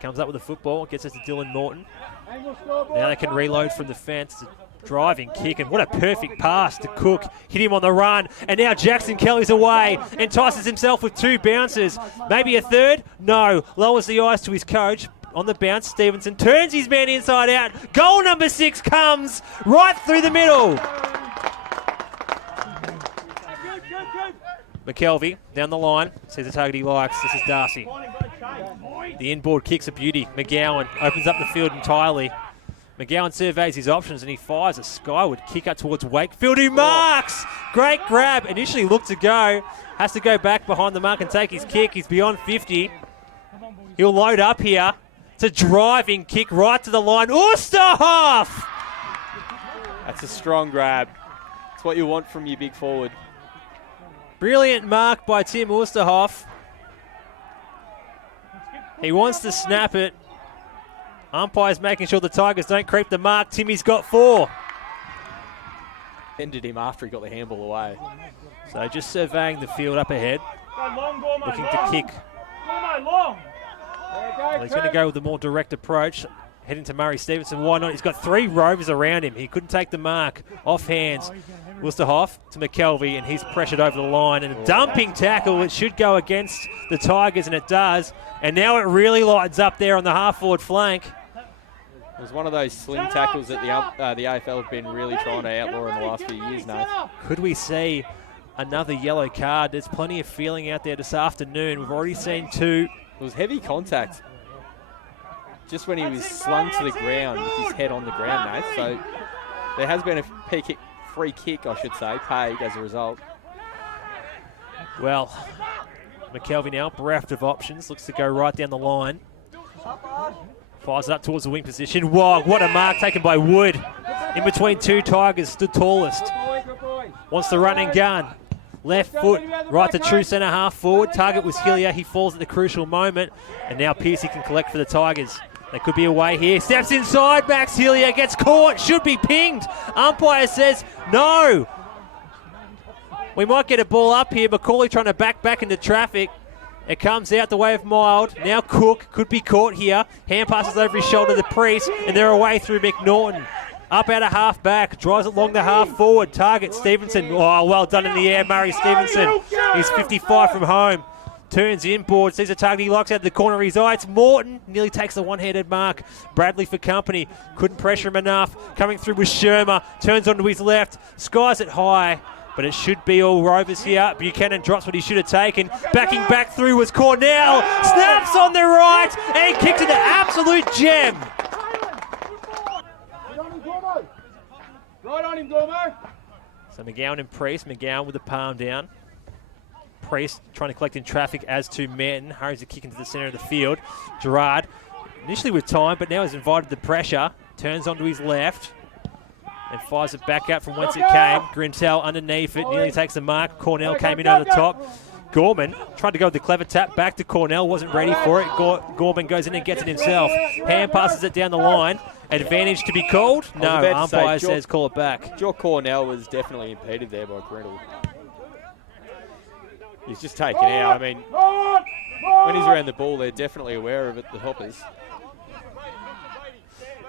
Comes up with the football, gets it to Dylan Norton. Now they can reload from the fence. Driving kick, and what a perfect pass to Cook. Hit him on the run, and now Jackson Kelly's away. Entices himself with 2 bounces. Maybe a third? No. Lowers the eyes to his coach. On the bounce, Stevenson turns his man inside out. Goal number 6 comes right through the middle. McKelvey down the line. Sees the target he likes. This is Darcy. The inboard kick's a beauty. McGowan opens up the field entirely. McGowan surveys his options and he fires a skyward kick up towards Wakefield, who marks! Great grab. Initially looked to go. Has to go back behind the mark and take his kick. He's beyond 50. He'll load up here. It's a driving kick right to the line. Oosterhoff! That's a strong grab. It's what you want from your big forward. Brilliant mark by Tim Oosterhoff. He wants to snap it. Umpire's making sure the Tigers don't creep the mark. Timmy's got 4. Ended him after he got the handball away. So just surveying the field up ahead. Looking to kick. Well, he's going to go with a more direct approach. Heading to Murray Stevenson. Why not? He's got 3 Rovers around him. He couldn't take the mark. Off hands. Oosterhoff to McKelvey, and he's pressured over the line. And a dumping tackle. It should go against the Tigers, and it does. And now it really lights up there on the half-forward flank. It was one of those sling tackles that the AFL have been really trying to outlaw in the last few years, Nate. Could we see another yellow card? There's plenty of feeling out there this afternoon. We've already seen 2. It was heavy contact. Just when he was slung to the ground with his head on the ground, Nate. So there has been a free kick, I should say, paid as a result. Well, McKelvey now bereft of options. Looks to go right down the line. Fires it up towards the wing position. Wow, what a mark taken by Wood. In between 2 Tigers, stood tallest. Wants the run and gun. Left foot, right to true centre half forward. Target was Hillier. He falls at the crucial moment. And now Pearcey can collect for the Tigers. They could be away here. Steps inside. Max Hillier gets caught. Should be pinged. Umpire says no. We might get a ball up here. Macaulay trying to back into traffic. It comes out the way of Mild. Now Cook could be caught here. Hand passes over his shoulder to Priest, and they're away through McNaughton. Up out of half back, drives it along the half forward. Target Stevenson. Oh, well done in the air, Murray Stevenson. He's 55 from home. Turns inboard, sees a target he likes out of the corner of his eye. It's Morton, nearly takes the one-handed mark. Bradley for company, couldn't pressure him enough. Coming through with Shermer, turns onto his left, skies it high. But it should be all Rovers here. Buchanan drops what he should have taken. Backing back through was Cornell. Snaps on the right and kicks it to absolute gem. Right on him, Dormo. So McGowan and Priest. McGowan with the palm down. Priest trying to collect in traffic as to Manton. Hurries the kick into the centre of the field. Gerard initially with time, but now has invited the pressure. Turns onto his left. And fires it back out from whence it came. Grintel underneath it, nearly takes the mark. Cornell came in over the top. Gorman tried to go with the clever tap back to Cornell, wasn't ready for it. Gorman goes in and gets it himself. Hand passes it down the line. Advantage to be called? No, umpire says call it back. Joe Cornell was definitely impeded there by Grindle. He's just taken out. I mean, when he's around the ball, they're definitely aware of it, the Hoppers.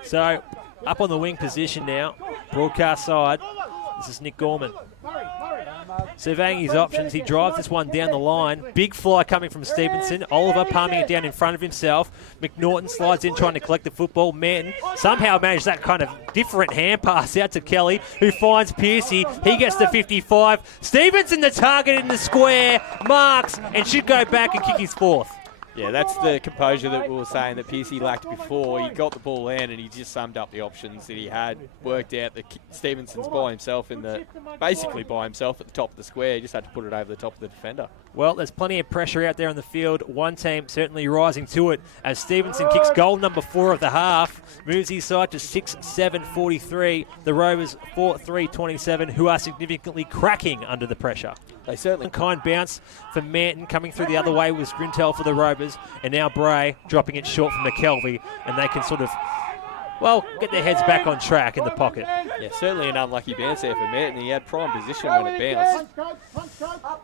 So, up on the wing position now, broadcast side. This is Nick Gorman. Surveying his options, he drives this one down the line. Big fly coming from Stevenson. Oliver palming it down in front of himself. McNaughton slides in trying to collect the football. Manton somehow managed that kind of different hand pass out to Kelly, who finds Pearcey. He gets the 55. Stevenson the target in the square, marks, and should go back and kick his 4th. Yeah, that's the composure that we were saying that Pearcey lacked before. He got the ball in and he just summed up the options that he had. Worked out that Stevenson's by himself basically by himself at the top of the square. He just had to put it over the top of the defender. Well, there's plenty of pressure out there on the field. One team certainly rising to it as Stevenson kicks goal number 4 of the half. Moves his side to 6-7-43. The Rovers 4-3-27, who are significantly cracking under the pressure. They certainly. Kind bounce for Manton. Coming through the other way was Grintel for the Rovers. And now Bray dropping it short from McKelvey. And they can sort of, well, get their heads back on track in the pocket. Yeah, certainly an unlucky bounce there for Manton. He had prime position when it bounced.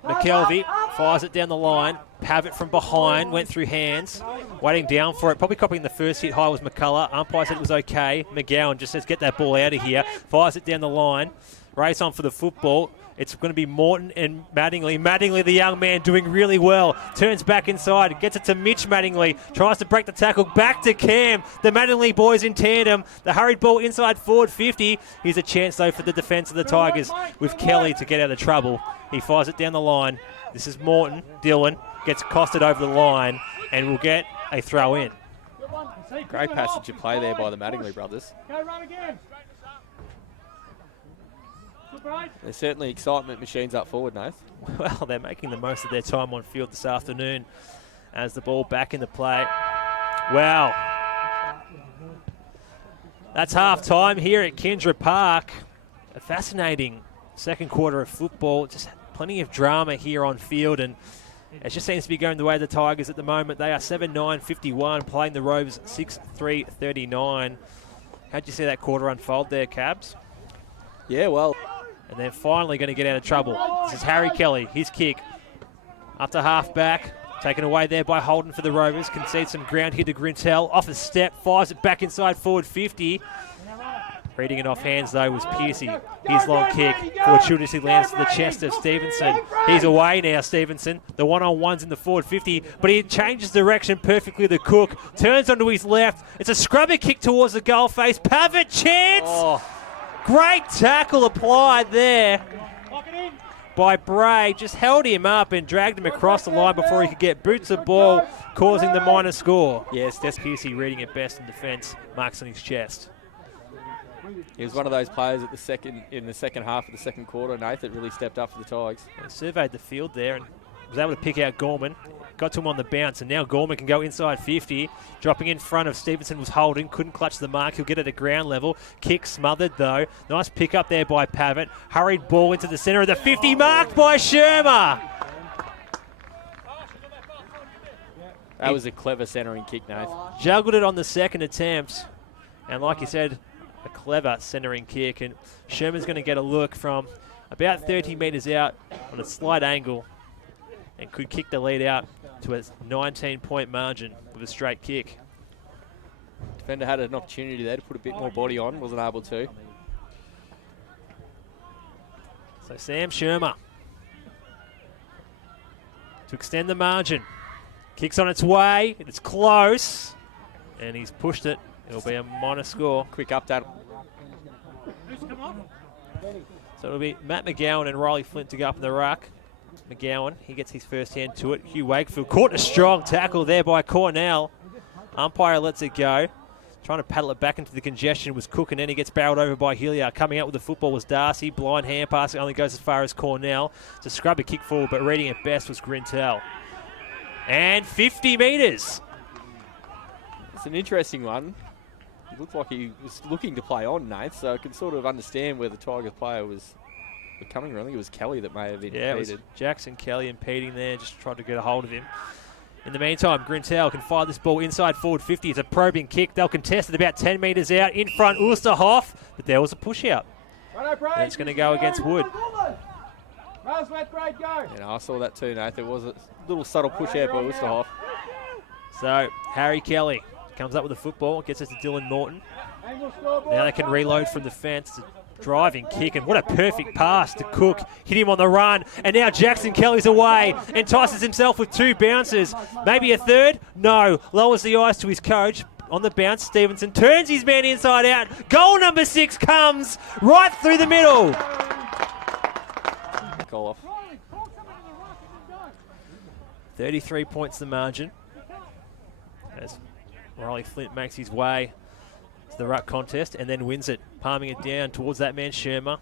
McKelvey fires it down the line. Pavitt from behind, went through hands. Waiting down for it. Probably copying the first hit high was McCullough. Umpire said it was okay. McGowan just says, get that ball out of here. Fires it down the line. Race on for the football. It's going to be Morton and Mattingly. Mattingly, the young man, doing really well. Turns back inside. Gets it to Mitch Mattingly. Tries to break the tackle. Back to Cam. The Mattingly boys in tandem. The hurried ball inside forward 50. Here's a chance, though, for the defence of the Tigers with Kelly to get out of trouble. He fires it down the line. This is Morton. Dylan gets costed over the line and will get a throw in. Great passage of play there by the Mattingly brothers. There's certainly excitement machines up forward, Nath. Well, they're making the most of their time on field this afternoon as the ball back into play. Wow. That's half time here at Kendra Park. A fascinating second quarter of football. Just plenty of drama here on field, and it just seems to be going the way of the Tigers at the moment. They are 7-9-51, playing the Rovers 6-3-39. How'd you see that quarter unfold there, Cabs? Yeah, well. And they're finally going to get out of trouble. This is Harry Kelly, his kick. Up to half back, taken away there by Holden for the Rovers. Concedes some ground here to Grintel. Off a step, fires it back inside forward 50. Reading it off hands, though, was Piercy. His long kick fortuitously lands to the chest of Stevenson. He's away now, Stevenson. The one-on-one's in the forward 50, but he changes direction perfectly to Cook. Turns onto his left. It's a scrubber kick towards the goal face. Pavitt, chance! Oh. Great tackle applied there by Bray. Just held him up and dragged him across the line before he could get boots of ball, causing the minor score. Yes, Des Piercy reading it best in defence. Marks on his chest. He was one of those players in the second half of the second quarter, Nath, that really stepped up for the Tigers. He surveyed the field there and was able to pick out Gorman. Got to him on the bounce, and now Gorman can go inside 50. Dropping in front of Stevenson was Holden. Couldn't clutch the mark. He'll get it at ground level. Kick smothered, though. Nice pick up there by Pavitt. Hurried ball into the centre of the 50. Marked by Shermer. That was a clever centering kick, Nath. Juggled it on the second attempt. And like you said, a clever centering kick. And Sherman's going to get a look from about 30 metres out on a slight angle and could kick the lead out to a 19-point margin with a straight kick. Defender had an opportunity there to put a bit more body on, wasn't able to. So Sam Shermer to extend the margin. Kicks on its way, it's close, and he's pushed it. It'll be a minor score. Quick update. So it'll be Matt McGowan and Riley Flint to go up in the ruck. McGowan, he gets his first hand to it. Hugh Wakefield caught a strong tackle there by Cornell. Umpire lets it go. Trying to paddle it back into the congestion was Cook, and then he gets barreled over by Hilliard. Coming out with the football was Darcy. Blind hand pass only goes as far as Cornell. It's a scrubber kick forward, but reading it best was Grintel. And 50 metres. It's an interesting one. It looked like he was looking to play on, Nath, so I can sort of understand where the Tigers player was coming from. I think it was Kelly that may have impeded. Yeah, it was Jackson Kelly impeding there, just tried to get a hold of him. In the meantime, Grintel can fire this ball inside forward 50. It's a probing kick. They'll contest it about 10 metres out. In front, Oosterhoff, but there was a push out. And it's going to go against Wood. Yeah, I saw that too, Nath. There was a little subtle push out by Oosterhoff. So, Harry Kelly comes up with the football, gets it to Dylan Norton. Now they can reload from the fence. Driving kick, and what a perfect pass to Cook. Hit him on the run, and now Jackson Kelly's away. Entices himself with two bounces. Maybe a third? No. Lowers the eyes to his coach. On the bounce, Stevenson turns his man inside out. Goal number 6 comes right through the middle. Goal off. 33 points the margin as Riley Flint makes his way to the ruck contest and then wins it, palming it down towards that man Shermer.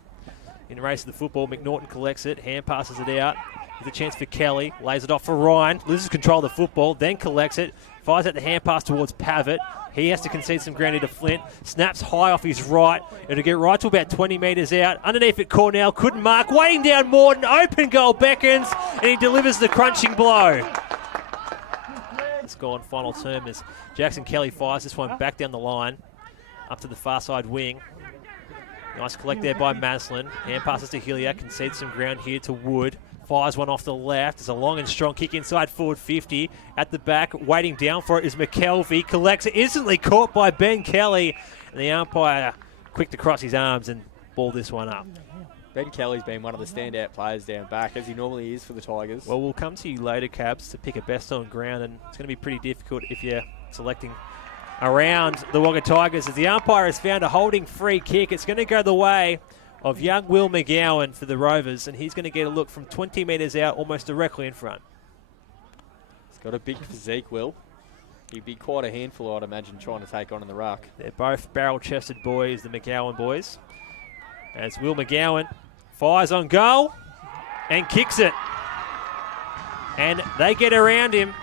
In the race of the football, McNaughton collects it, hand passes it out. There's a chance for Kelly, lays it off for Ryan, loses control of the football, then collects it, fires out the hand pass towards Pavitt. He has to concede some ground into Flint, snaps high off his right. It'll get right to about 20 metres out. Underneath it, Cornell couldn't mark, waiting down Morton, open goal beckons, and he delivers the crunching blow. Score on final term as Jackson Kelly fires this one back down the line, up to the far side wing. Nice collect there by Maslin. Hand passes to Hilliard, concedes some ground here to Wood. Fires one off the left. It's a long and strong kick inside forward 50. At the back, waiting down for it is McKelvey. Collects it, instantly caught by Ben Kelly. And the umpire quick to cross his arms and ball this one up. Ben Kelly's been one of the standout players down back, as he normally is for the Tigers. Well, we'll come to you later, Cabs, to pick a best on ground, and it's going to be pretty difficult if you're selecting around the Wagga Tigers, as the umpire has found a holding free kick. It's going to go the way of young Will McGowan for the Rovers, and he's going to get a look from 20 metres out, almost directly in front. He's got a big physique, Will. He'd be quite a handful, I'd imagine, trying to take on in the ruck. They're both barrel-chested boys, the McGowan boys. As Will McGowan fires on goal and kicks it. And they get around him.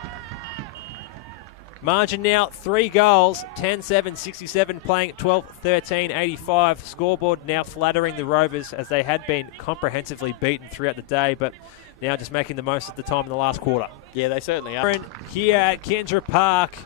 Margin now 3 goals, 10-7, 67, playing at 12-13, 85. Scoreboard now flattering the Rovers, as they had been comprehensively beaten throughout the day, but now just making the most of the time in the last quarter. Yeah, they certainly are. Here at Kendra Park,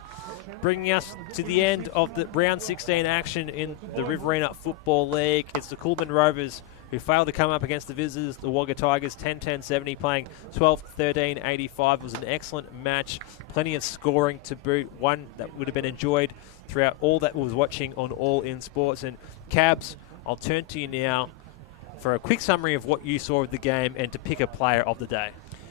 bringing us to the end of the round 16 action in the Riverina Football League. It's the Coolamon Rovers who failed to come up against the visitors, the Wagga Tigers, 10-10-70, playing 12-13, 85. It was an excellent match. Plenty of scoring to boot. One that would have been enjoyed throughout all that was watching on All In Sports. And Cabs, I'll turn to you now for a quick summary of what you saw of the game and to pick a player of the day.